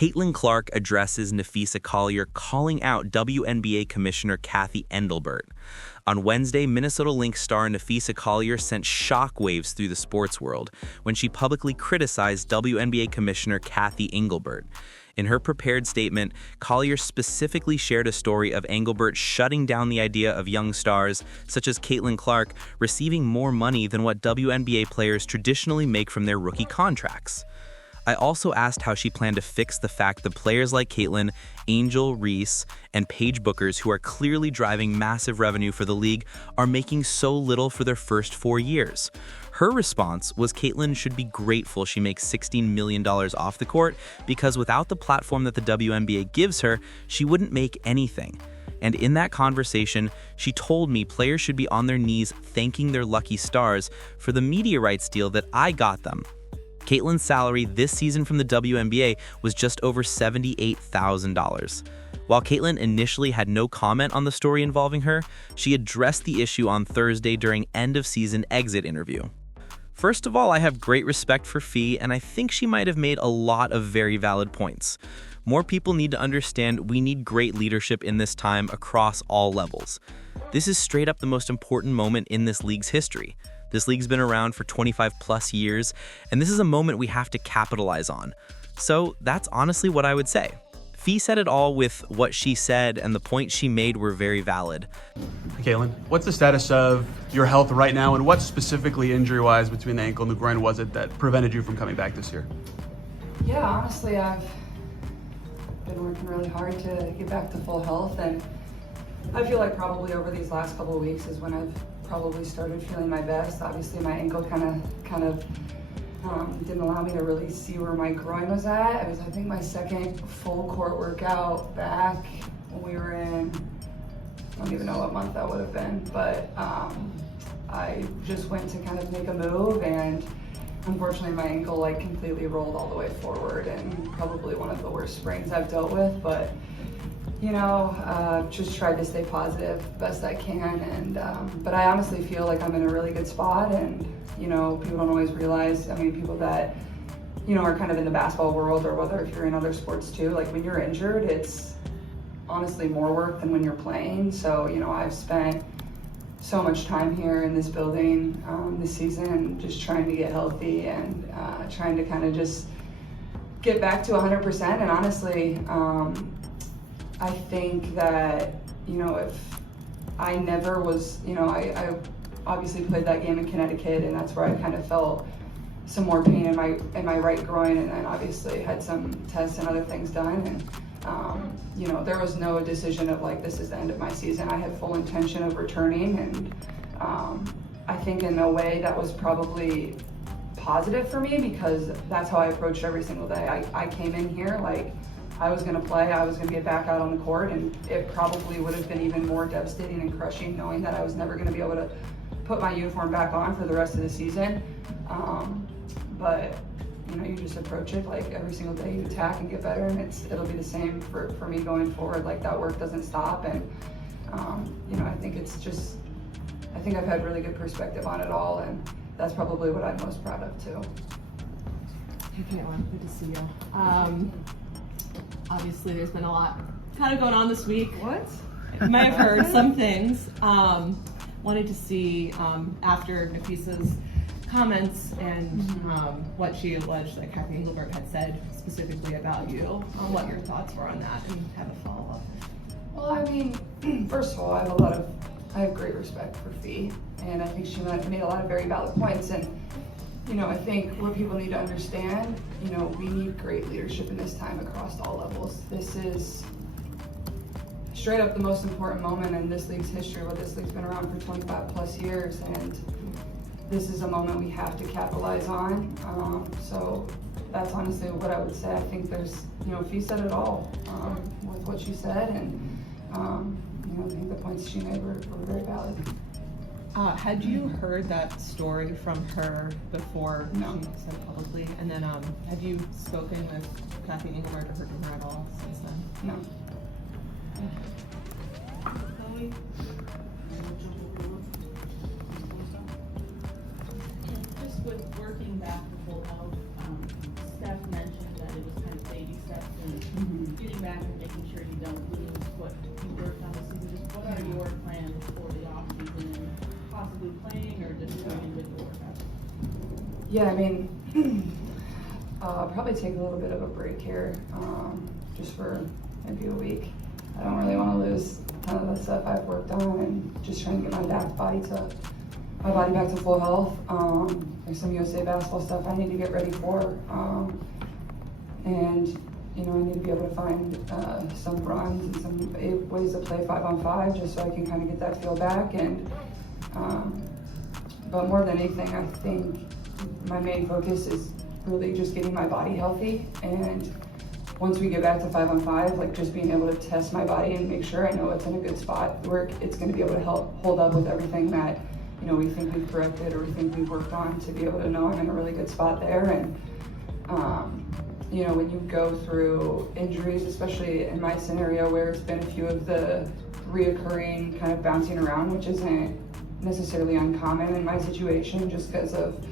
Caitlin Clark addresses Napheesa Collier, calling out WNBA Commissioner Cathy Engelbert. On Wednesday, Minnesota Lynx star Napheesa Collier sent shockwaves through the sports world when she publicly criticized WNBA Commissioner Cathy Engelbert. In her prepared statement, Collier specifically shared a story of Engelbert shutting down the idea of young stars, such as Caitlin Clark, receiving more money than what WNBA players traditionally make from their rookie contracts. I also asked how she planned to fix the fact that players like Caitlin, Angel Reese, and Paige Bookers, who are clearly driving massive revenue for the league, are making so little for their first 4 years. Her response was Caitlin should be grateful she makes $16 million off the court because without the platform that the WNBA gives her, she wouldn't make anything. And in that conversation, she told me players should be on their knees thanking their lucky stars for the media rights deal that I got them. Caitlin's salary this season from the WNBA was just over $78,000. While Caitlin initially had no comment on the story involving her, she addressed the issue on Thursday during end-of-season exit interview. First of all, I have great respect for Fee, and I think she might have made a lot of very valid points. More people need to understand we need great leadership in this time across all levels. This is straight up the most important moment in this league's history. This league's been around for 25 plus years, and this is a moment we have to capitalize on. So that's honestly what I would say. Fee said it all with what she said, and the points she made were very valid. Caitlin, what's the status of your health right now, and what specifically injury-wise between the ankle and the groin was it that prevented you from coming back this year? Yeah, honestly, I've been working really hard to get back to full health, and I feel like probably over these last couple of weeks is when I've probably started feeling my best. Obviously, my ankle kind of didn't allow me to really see where my groin was at. It was, I think, my second full court workout back when we were in, I don't even know what month that would have been, but I just went to kind of make a move, and unfortunately my ankle like completely rolled all the way forward, and probably one of the worst sprains I've dealt with, but you know, just tried to stay positive best I can, and but I honestly feel like I'm in a really good spot, and you know, people don't always realize, I mean, people that, you know, are kind of in the basketball world, or whether if you're in other sports too, like when you're injured, it's honestly more work than when you're playing. So, you know, I've spent so much time here in this building this season just trying to get healthy and trying to kind of just get back to 100%. And honestly, I think that, you know, if I never was, you know, I obviously played that game in Connecticut, and that's where I kind of felt some more pain in my right groin, and then obviously had some tests and other things done, and you know, there was no decision of like, this is the end of my season. I had full intention of returning, and I think in a way that was probably positive for me, because that's how I approached every single day. I came in here like I was gonna play, I was gonna get back out on the court, and it probably would have been even more devastating and crushing knowing that I was never gonna be able to put my uniform back on for the rest of the season. But you know, you just approach it like every single day you attack and get better, and it'll be the same for me going forward. Like that work doesn't stop, and you know, I think I've had really good perspective on it all, and that's probably what I'm most proud of too. Hey Caitlin, good to see you. Obviously there's been a lot kind of going on this week. What? You might have heard some things. Wanted to see after Napheesa's comments and what she alleged that Cathy Engelbert had said specifically about you, what your thoughts were on that, and have a follow-up. Well, I mean, first of all, I have great respect for Fee, and I think she made a lot of very valid points, and you know, I think what people need to understand, you know, we need great leadership in this time across all levels. This is straight up the most important moment in this league's history. Well, this league's been around for 25 plus years, and this is a moment we have to capitalize on. So that's honestly what I would say. I think there's, you know, Fee said it all with what she said, and you know, I think the points she made were very valid. Had you heard that story from her before No. she said publicly? And then have you spoken with Cathy Engelbert or heard from her at all since then? No. Just with working back to full health, Steph mentioned that it was kind of baby steps and back and making sure you don't lose what you worked on this season? Just what are your plans for the off season? Possibly playing or just doing individual workouts? Yeah, I mean, probably take a little bit of a break here, just for maybe a week. I don't really want to lose a ton of the stuff I've worked on, and just trying to get my body back to full health. There's some USA basketball stuff I need to get ready for, and I need to be able to find some runs and some ways to play 5-on-5, just so I can kind of get that feel back. And but more than anything, I think my main focus is really just getting my body healthy. And once we get back to 5-on-5, like just being able to test my body and make sure I know it's in a good spot where it's going to be able to help hold up with everything that we think we've corrected or we think we've worked on, to be able to know I'm in a really good spot there. And when you go through injuries, especially in my scenario where it's been a few of the reoccurring kind of bouncing around, which isn't necessarily uncommon in my situation just because of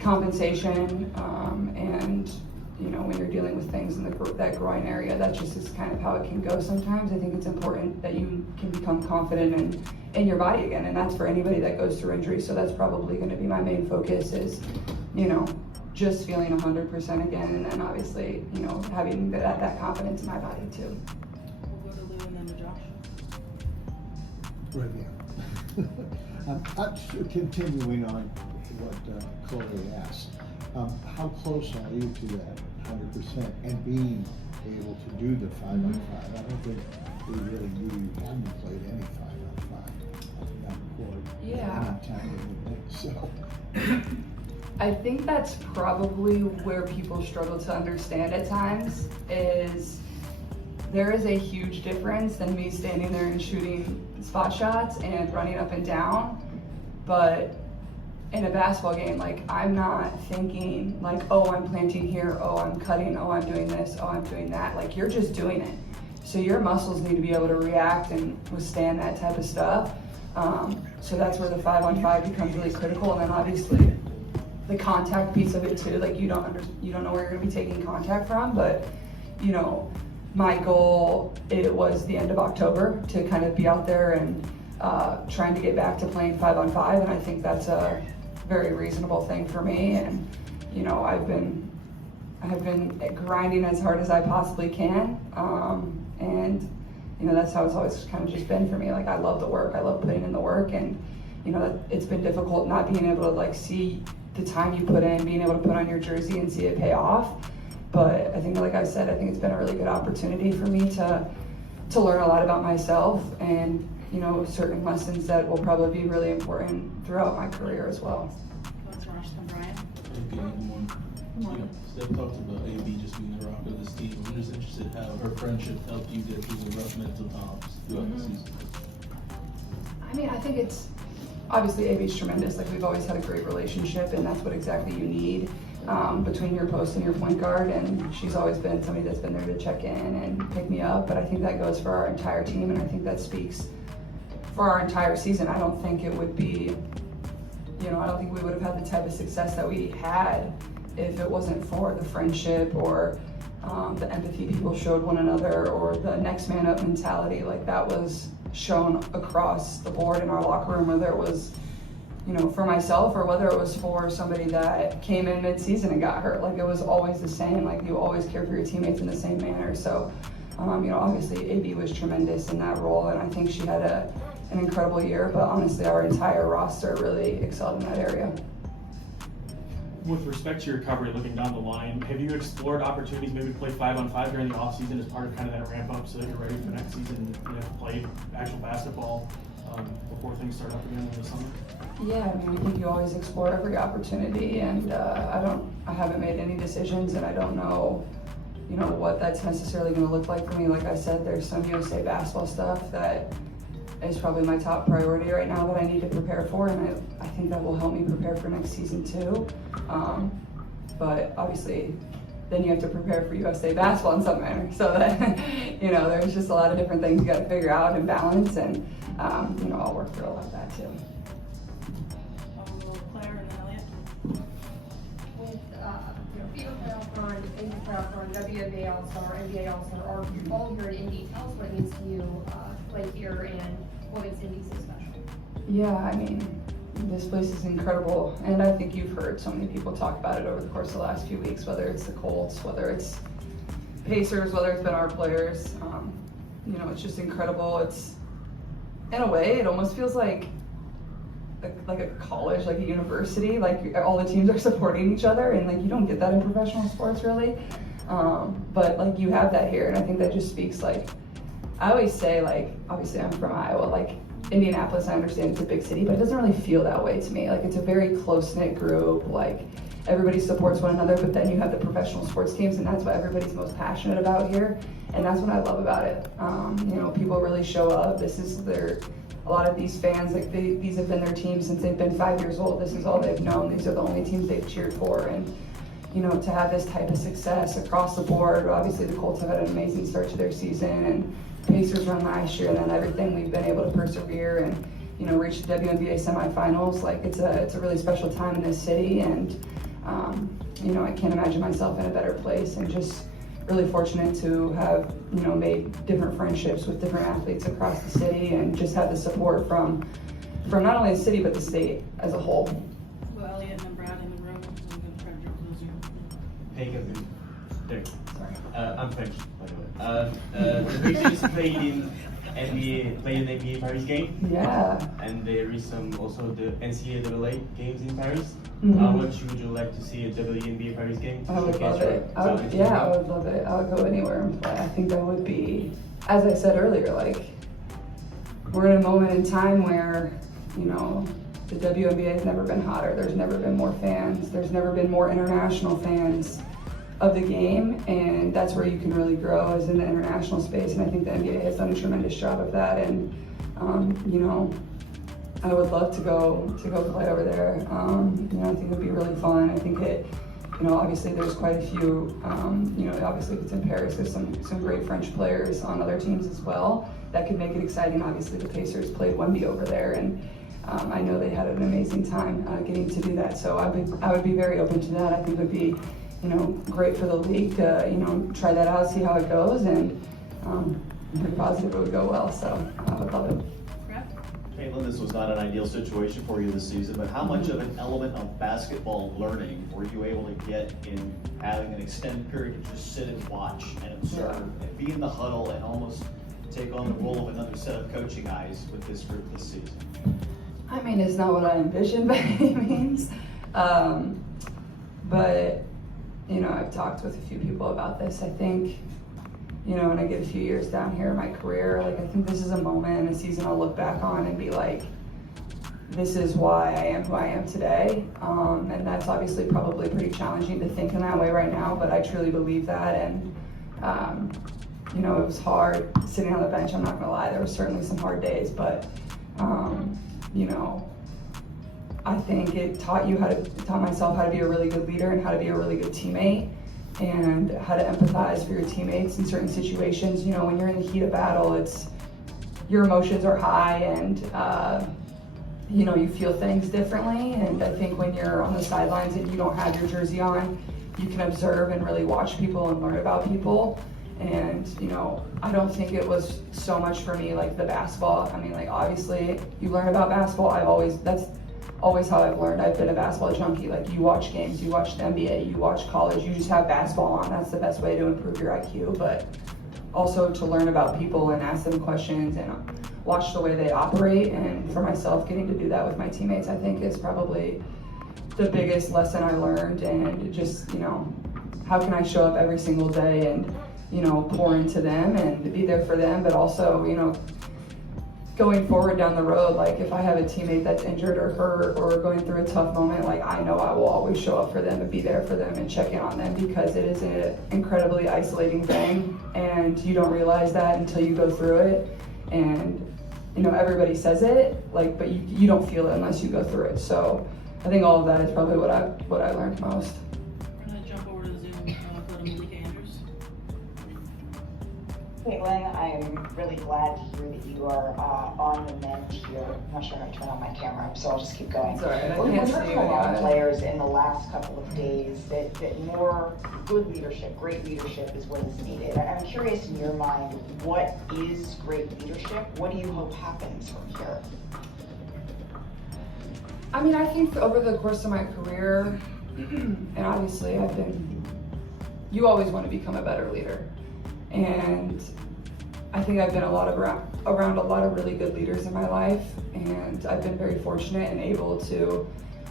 compensation, and when you're dealing with things in that groin area, that just is kind of how it can go sometimes. I think it's important that you can become confident in your body again, and that's for anybody that goes through injury. So that's probably going to be my main focus, is just feeling 100% again, and then obviously having that confidence in my body too. We'll go to Lou and then to Josh. Right, yeah. I'm continuing on what Chloe asked. How close are you to that 100% and being able to do the 5-on-5? I don't think we really knew you hadn't played any 5-on-5 on that court. Yeah. So. I think that's probably where people struggle to understand at times, is there is a huge difference in me standing there and shooting spot shots and running up and down. But in a basketball game, like, I'm not thinking like, oh, I'm planting here, oh, I'm cutting, oh, I'm doing this, oh, I'm doing that. Like, you're just doing it. So your muscles need to be able to react and withstand that type of stuff. So that's where the 5-on-5 becomes really critical. And then obviously the contact piece of it too. Like, you don't know where you're gonna be taking contact from, but my goal, it was the end of October to kind of be out there and trying to get back to playing 5-on-5, and I think that's a very reasonable thing for me. And I've been grinding as hard as I possibly can, and that's how it's always kind of just been for me. Like, I love the work, I love putting in the work, and it's been difficult not being able to like see the time you put in, being able to put on your jersey and see it pay off. But I think, like I said, I think it's been a really good opportunity for me to learn a lot about myself, and certain lessons that will probably be really important throughout my career as well. Let's rush them, Brian. Okay, good morning. Good morning. Steph talked about AB just being the rock of this team. I'm just interested how her friendship helped you get through the rough mental times throughout the season. I mean, I think it's obviously AB's tremendous. Like, we've always had a great relationship, and that's what exactly you need between your post and your point guard. And she's always been somebody that's been there to check in and pick me up. But I think that goes for our entire team, and I think that speaks for our entire season. I don't think it would be, I don't think we would have had the type of success that we had if it wasn't for the friendship or the empathy people showed one another, or the next man up mentality. Like, that was shown across the board in our locker room, whether it was for myself or whether it was for somebody that came in mid-season and got hurt. Like, it was always the same. Like, you always care for your teammates in the same manner. So obviously AB was tremendous in that role, and I think she had an incredible year, but honestly our entire roster really excelled in that area. With respect to your recovery, looking down the line, have you explored opportunities maybe to play 5-on-5 during the offseason as part of kind of that ramp up so that you're ready for next season to play actual basketball before things start up again in the summer? Yeah, I mean, I think you always explore every opportunity, and I haven't made any decisions, and I don't know what that's necessarily going to look like for me. Like I said, there's some USA basketball stuff that is probably my top priority right now that I need to prepare for, and I think that will help me prepare for next season too. But obviously then you have to prepare for USA basketball in some manner, so that there's just a lot of different things you got to figure out and balance, and I'll work through all of that too. Claire and Elliot. With your field playoff run in prep for WNBA All-Star, NBA All-Star, are all here in Indy. Tell us what it means to you to play here and what makes Indy so special. Yeah, I mean, this place is incredible, and I think you've heard so many people talk about it over the course of the last few weeks, whether it's the Colts, whether it's Pacers, whether it's been our players. You know, it's just incredible. It's, in a way, it almost feels like a college, like a university, like all the teams are supporting each other, and like you don't get that in professional sports really. But like you have that here, and I think that just speaks, like, I always say, like, obviously I'm from Iowa, like Indianapolis, I understand it's a big city, but it doesn't really feel that way to me. Like, it's a very close-knit group, like everybody supports one another, but then you have the professional sports teams, and that's what everybody's most passionate about here, and that's what I love about it. You know, people really show up. A lot of these fans, like these have been their teams since they've been 5 years old. This is all they've known. These are the only teams they've cheered for, and you know, to have this type of success across the board. Obviously, the Colts have had an amazing start to their season, and Pacers run last year, and then everything we've been able to persevere and, you know, reach the WNBA semifinals. Like, it's a really special time in this city, and you know, I can't imagine myself in a better place, and just really fortunate to have, you know, made different friendships with different athletes across the city, and just have the support from not only the city but the state as a whole. Well, Elliot and Brad in the room, so I'm gonna try to close you. Hey, Cathy. There. Sorry. I'm French, by the way. The Pacers played in NBA Paris game. Yeah. And there is also the NCAA games in Paris. Mhm. How much would you like to see a WNBA Paris game? I would love it. I would love it. I would go anywhere and play. I think that would be, as I said earlier, like, we're in a moment in time where, you know, the WNBA has never been hotter. There's never been more fans. There's never been more international fans of the game, and that's where you can really grow, is in the international space, and I think the NBA has done a tremendous job of that, and you know, I would love to go play over there. You know, I think it would be really fun. I think it, you know, obviously there's quite a few, you know, obviously if it's in Paris, there's some great French players on other teams as well that could make it exciting. Obviously the Pacers played Wemby over there, and I know they had an amazing time getting to do that, so I would be very open to that. I think it would be, you know, great for the league to, you know, try that out, see how it goes, and I'm pretty positive it would go well, so I would love it. Caitlin, this was not an ideal situation for you this season, but how much of an element of basketball learning were you able to get in having an extended period to just sit and watch and observe and be in the huddle and almost take on the role of another set of coaching eyes with this group this season? I mean, it's not what I envisioned by any means, but you know, I've talked with a few people about this. I think, you know, when I get a few years down here in my career, like, I think this is a moment in a season I'll look back on and be like, this is why I am who I am today. And that's obviously probably pretty challenging to think in that way right now, but I truly believe that. And, you know, it was hard sitting on the bench, I'm not gonna lie. There were certainly some hard days, but, you know, I think it taught myself how to be a really good leader and how to be a really good teammate, and how to empathize for your teammates in certain situations. You know, when you're in the heat of battle, your emotions are high, and you know, you feel things differently. And I think when you're on the sidelines and you don't have your jersey on, you can observe and really watch people and learn about people. And, you know, I don't think it was so much for me like the basketball. I mean, like, obviously you learn about basketball. That's always how I've learned. I've been a basketball junkie. Like, you watch games, you watch the NBA, you watch college, you just have basketball on. That's the best way to improve your IQ. But also to learn about people and ask them questions and watch the way they operate. And for myself, getting to do that with my teammates, I think is probably the biggest lesson I learned. And just, you know, how can I show up every single day and, you know, pour into them and be there for them, but also, you know, going forward down the road, like, if I have a teammate that's injured or hurt or going through a tough moment, like, I know I will always show up for them and be there for them and check in on them, because it is an incredibly isolating thing, and you don't realize that until you go through it. And, you know, everybody says it, like, but you don't feel it unless you go through it. So I think all of that is probably what I learned most. We're gonna jump over to the Zoom. Go to Malika Andrews. Caitlin, I'm really glad to hear that you are on the mend here. I'm not sure how to turn on my camera, so I'll just keep going. It's all right, I We're can't hearing see from a lot of you. players in the last couple of days that more good leadership, great leadership is what is needed. I'm curious, in your mind, what is great leadership? What do you hope happens from here? I mean, I think over the course of my career, and obviously you always want to become a better leader. And I think I've been around a lot of really good leaders in my life, and I've been very fortunate and able to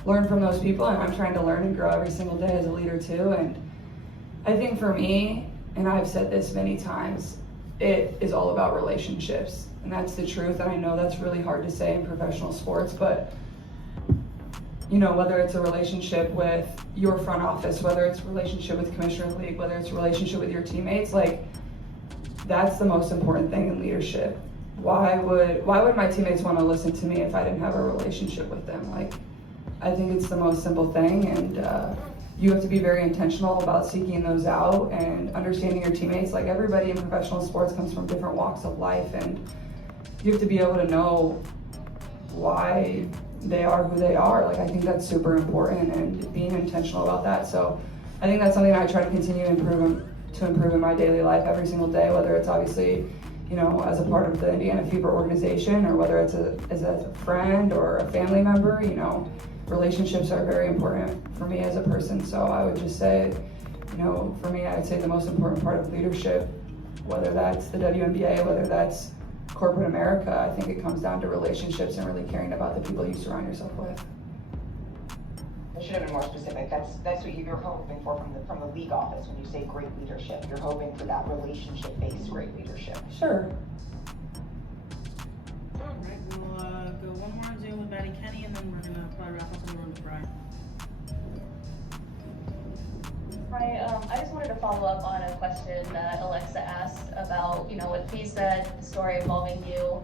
learn from those people, and I'm trying to learn and grow every single day as a leader too. And I think for me, and I've said this many times, it is all about relationships, and that's the truth. And I know that's really hard to say in professional sports, but you know, whether it's a relationship with your front office, whether it's a relationship with Commissioner of the League, whether it's a relationship with your teammates, like, that's the most important thing in leadership. Why would my teammates want to listen to me if I didn't have a relationship with them? Like, I think it's the most simple thing, and you have to be very intentional about seeking those out and understanding your teammates. Like, everybody in professional sports comes from different walks of life, and you have to be able to know why they are who they are. Like, I think that's super important, and being intentional about that. So I think that's something I try to continue to improve in my daily life every single day, whether it's obviously, you know, as a part of the Indiana Fever organization, or whether it's as a friend or a family member. You know, relationships are very important for me as a person. So I would just say, you know, for me, I would say the most important part of leadership, whether that's the WNBA, whether that's corporate America, I think it comes down to relationships and really caring about the people you surround yourself with. I should have been more specific. That's what you're hoping for from the league office when you say great leadership. You're hoping for that relationship-based great leadership. Sure. All right, we'll go one more on Zoom with Maddie Kenny, and then we're gonna probably wrap up in the room with Brian. I just wanted to follow up on a question that Alexa asked about, you know, what he said, the story involving you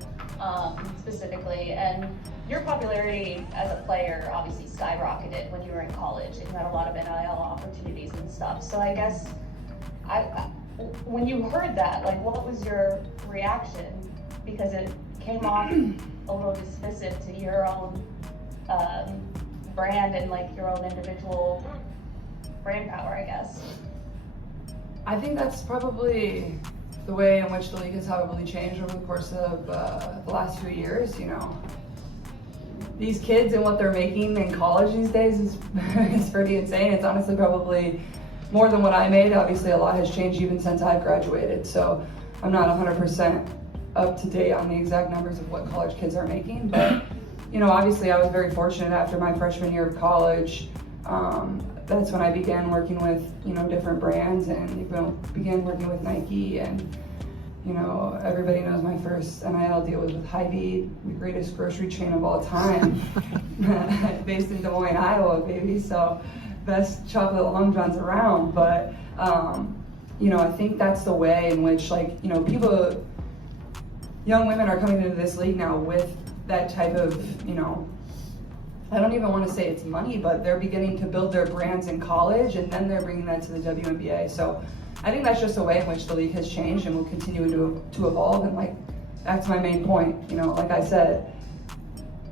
specifically, and your popularity as a player obviously skyrocketed when you were in college, and you had a lot of NIL opportunities and stuff. So I guess, when you heard that, like, what was your reaction? Because it came off a little dismissive to your own brand and like your own individual brand power, I guess. I think that's probably the way in which the league has probably changed over the course of the last few years. You know, these kids and what they're making in college these days is pretty insane. It's honestly probably more than what I made. Obviously, a lot has changed even since I've graduated, so I'm not 100% up to date on the exact numbers of what college kids are making. But you know, obviously, I was very fortunate after my freshman year of college. That's when I began working with, you know, different brands, and began working with Nike, and you know, everybody knows my first NIL deal was with Hy-Vee, the greatest grocery chain of all time, based in Des Moines, Iowa, baby. So best chocolate long johns around. But you know, I think that's the way in which, like, you know, young women are coming into this league now with that type of, you know, I don't even want to say it's money, but they're beginning to build their brands in college, and then they're bringing that to the WNBA. So I think that's just the way in which the league has changed and will continue to evolve. And like, back to my main point, you know, like I said,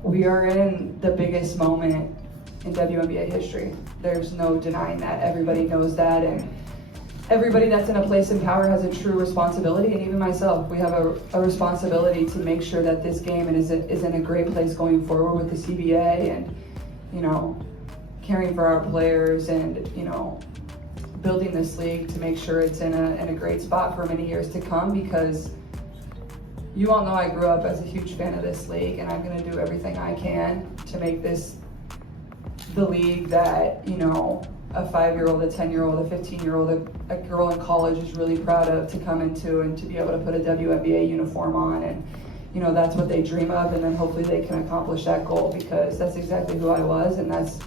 we are in the biggest moment in WNBA history. There's no denying that. Everybody knows that, and everybody that's in a place in power has a true responsibility, and even myself, we have a responsibility to make sure that this game is in a great place going forward with the CBA, and, you know, caring for our players, and, you know, building this league to make sure it's in a great spot for many years to come. Because you all know I grew up as a huge fan of this league, and I'm going to do everything I can to make this the league that, you know, a 5-year-old, a 10-year-old, a 15-year-old, a girl in college is really proud of, to come into and to be able to put a WNBA uniform on. And, you know, that's what they dream of, and then hopefully they can accomplish that goal, because that's exactly who I was, and that's,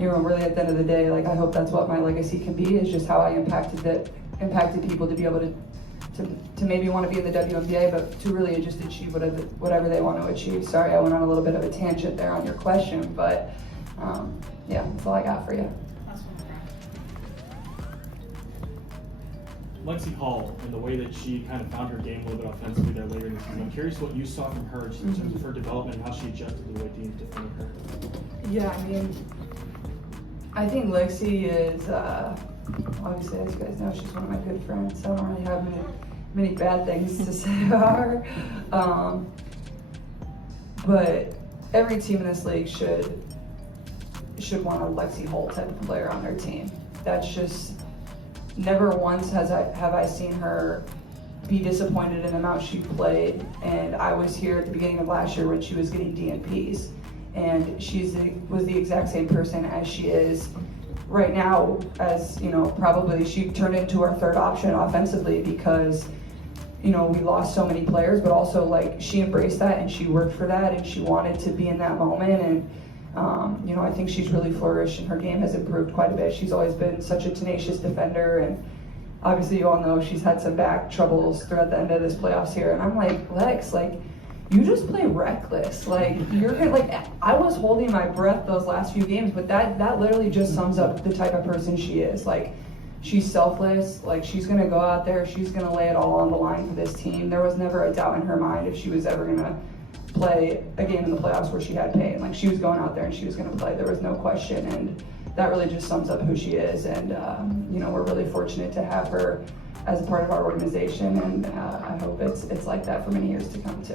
you know, really at the end of the day, like, I hope that's what my legacy can be, is just how I impacted people to be able to maybe want to be in the WNBA, but to really just achieve whatever they want to achieve. Sorry, I went on a little bit of a tangent there on your question, but yeah, that's all I got for you. Lexi Hall and the way that she kind of found her game a little bit offensively there later in the season. I'm curious what you saw from her in terms of her development and how she adjusted to the way teams defended her. Yeah, I mean, I think Lexi is, obviously, as you guys know, she's one of my good friends, so I don't really have many bad things to say about her. But every team in this league should want a Lexi Hall type of player on their team. That's just, never once have I seen her be disappointed in the amount she played. And I was here at the beginning of last year when she was getting DNPs. And was the exact same person as she is right now, as, you know, probably she turned into our third option offensively because, you know, we lost so many players, but also like she embraced that and she worked for that and she wanted to be in that moment. And you know, I think she's really flourished and her game has improved quite a bit. She's always been such a tenacious defender, and obviously you all know she's had some back troubles throughout the end of this playoffs here. And I'm like, Lex, like, you just play reckless. Like, you're like, I was holding my breath those last few games, but that literally just sums up the type of person she is. Like, she's selfless. Like, she's gonna go out there, she's gonna lay it all on the line for this team. There was never a doubt in her mind if she was ever gonna play a game in the playoffs where she had pain. Like, she was going out there and she was gonna play. There was no question, and that really just sums up who she is. And you know, we're really fortunate to have her as a part of our organization, and I hope it's like that for many years to come too.